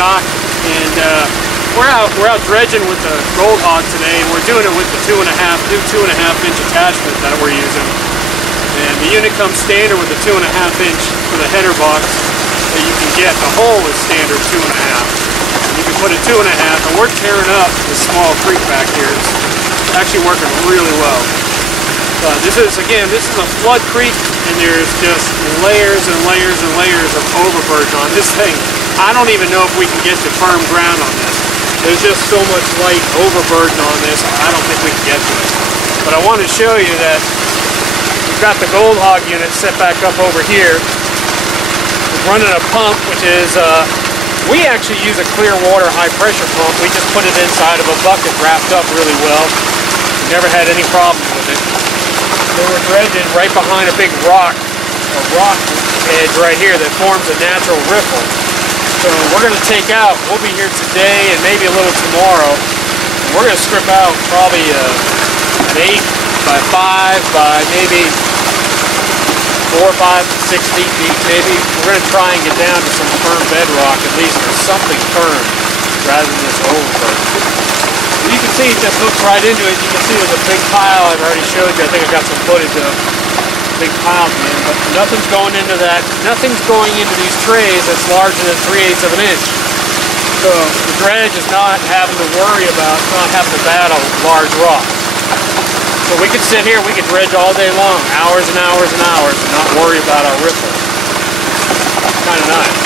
stock, and we're out dredging with the Gold Hog today, and we're doing it with the new 2.5 inch attachment that we're using. And the unit comes standard with the 2.5 inch for the header box that you can get. The hole is standard 2.5. You can put a 2.5, and we're tearing up this small creek back here. It's actually working really well. This is a flood creek, and there's just layers and layers and layers of overburden on this thing. I don't even know if we can get to firm ground on this. There's just so much light overburden on this, I don't think we can get to it. But I want to show you that we've got the Gold Hog unit set back up over here. We're running a pump, which is, we actually use a clear water high pressure pump. We just put it inside of a bucket wrapped up really well. We never had any problems with it. So we're dredging right behind a big rock edge right here that forms a natural riffle. So we're going to take out, we'll be here today and maybe a little tomorrow. We're going to strip out probably an 8 by 5 by maybe 4, 5, 6 feet deep maybe. We're going to try and get down to some firm bedrock at least, or something firm rather than this overburden. You can see it just hooks right into it. You can see there's a big pile I've already showed you. I think I've got some footage of big pile at the end, but nothing's going into that. Nothing's going into these trays that's larger than 3/8 of an inch. So the dredge is not having to worry about not having to battle large rock. So we could sit here, we could dredge all day long, hours and hours and hours, and not worry about our riffle. Kind of nice.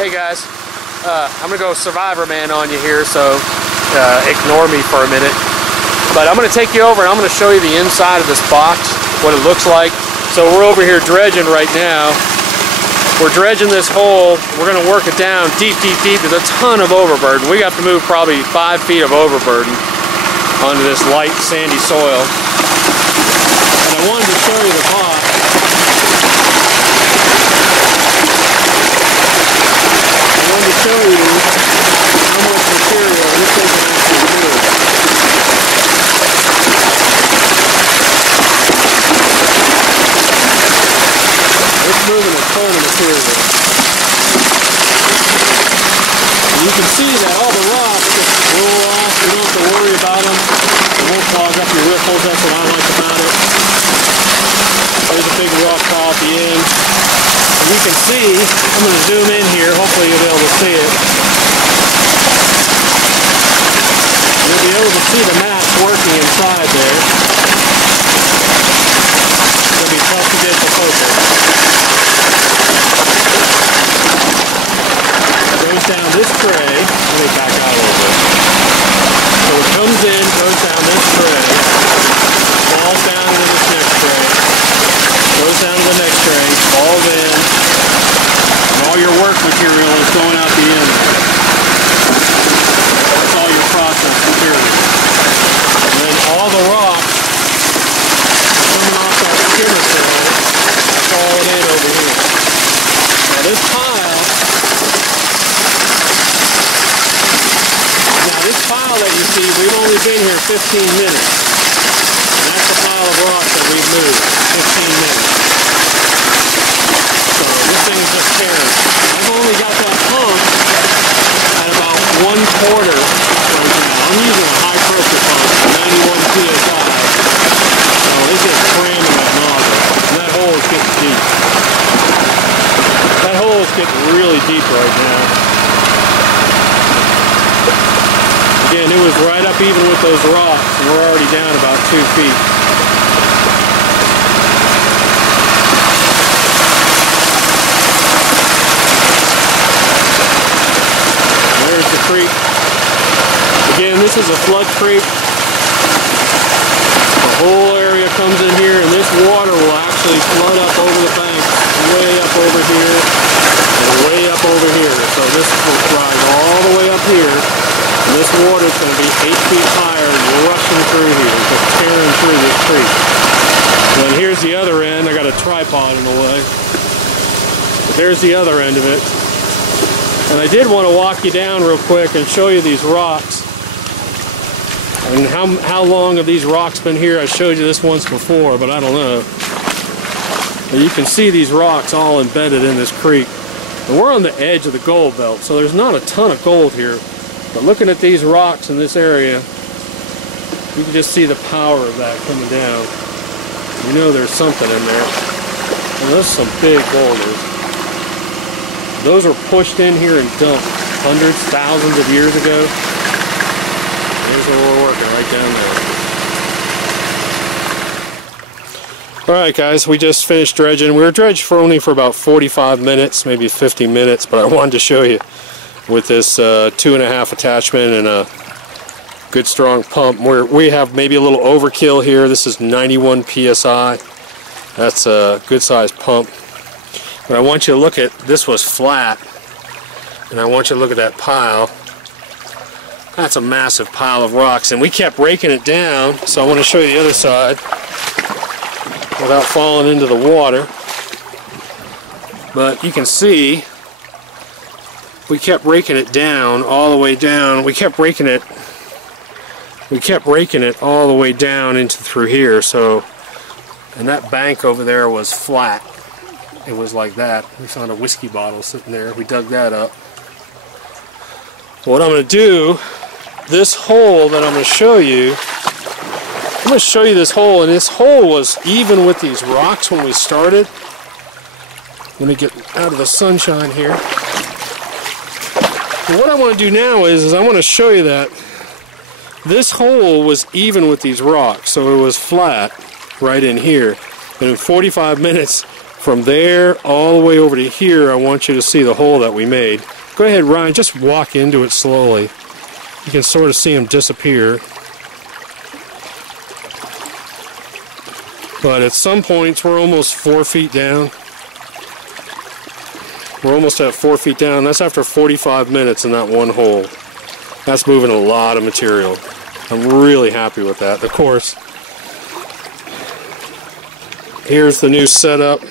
Hey guys, I'm gonna go Survivor Man on you here, so ignore me for a minute. But I'm gonna take you over and I'm gonna show you the inside of this box, what it looks like. So we're over here dredging right now. We're dredging this hole. We're gonna work it down deep, deep, deep. There's a ton of overburden. We have to move probably 5 feet of overburden onto this light sandy soil. And I wanted to show you the box. I wanted to show you how much material this thing can actually move. It's moving a ton of material. And you can see that all the rocks just roll off. You don't have to worry about them. It won't clog up your riffles. That's what I like about it. There's a big rock pile at the end. And you can see, I'm going to zoom in here. Hopefully you'll be able to see it. You'll be able to see the mats working inside there. It's going to be tough to get the focus. Goes down this tray. Let me back out a little bit. So it comes in, goes down this tray, falls down into this next tray, goes down to the next tray, falls going out the end. That's all your process material. And then all the rocks coming off that skimmer trail, falling in over here. Now this pile that you see, we've only been here 15 minutes. And that's the pile of rocks that we've moved, 15 minutes. So this thing's just tearing. I've only got that pump at about 1/4 right now. I'm using a high pressure pump, 91 psi. So it's just cramming that nozzle. And that hole is getting deep. That hole is getting really deep right now. Again, it was right up even with those rocks, and we're already down about 2 feet. There's the creek. Again, this is a flood creek. The whole area comes in here, and this water will actually flood up over the bank, way up over here, and way up over here. So this will rise all the way up here. And this water is going to be 8 feet higher, rushing through here, just tearing through this creek. And then here's the other end. I got a tripod in the way. But there's the other end of it. And I did want to walk you down real quick and show you these rocks. And how long have these rocks been here? I showed you this once before, but I don't know. But you can see these rocks all embedded in this creek. And we're on the edge of the gold belt, so there's not a ton of gold here. But looking at these rocks in this area, you can just see the power of that coming down. You know there's something in there. And those are some big boulders. Those were pushed in here and dumped hundreds, thousands of years ago. Here's where we're working, right down there. Alright guys, we just finished dredging. We were dredging for only for about 45 minutes, maybe 50 minutes, but I wanted to show you with this 2.5 attachment and a good strong pump. We have maybe a little overkill here. This is 91 psi. That's a good sized pump. But I want you to look at, this was flat, and I want you to look at that pile. That's a massive pile of rocks, and we kept raking it down, so I want to show you the other side without falling into the water. But you can see we kept raking it down all the way down. We kept raking it all the way down into through here. So, and that bank over there was flat. It was like that. We found a whiskey bottle sitting there. We dug that up. What I'm going to do, this hole that I'm going to show you, I'm going to show you this hole, and this hole was even with these rocks when we started. Let me get out of the sunshine here. And what I want to do now is I want to show you that this hole was even with these rocks, so it was flat right in here. And in 45 minutes from there all the way over to here, I want you to see the hole that we made. Go ahead, Ryan, just walk into it slowly. You can sort of see them disappear. But at some points we're almost 4 feet down. We're almost at 4 feet down. That's after 45 minutes in that one hole. That's moving a lot of material. I'm really happy with that. Of course, here's the new setup.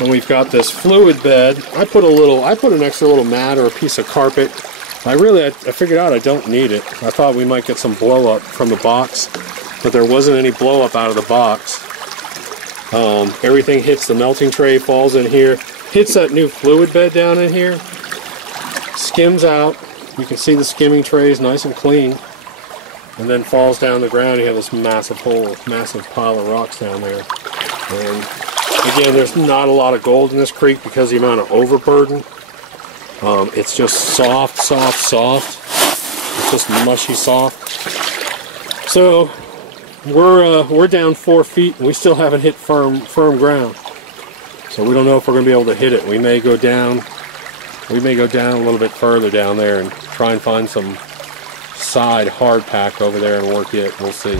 And we've got this fluid bed. I put an extra little mat or a piece of carpet. I figured out I don't need it. I thought we might get some blow up from the box, but there wasn't any blow up out of the box. Everything hits the melting tray, falls in here, hits that new fluid bed down in here, skims out. You can see the skimming trays nice and clean, and then falls down the ground. You have this massive hole, massive pile of rocks down there. And again, there's not a lot of gold in this creek because of the amount of overburden. It's just soft, soft, soft. It's just mushy soft. So we're down 4 feet and we still haven't hit firm ground. So we don't know if we're going to be able to hit it. We may go down. We may go down a little bit further down there and try and find some side hard pack over there and work it. We'll see.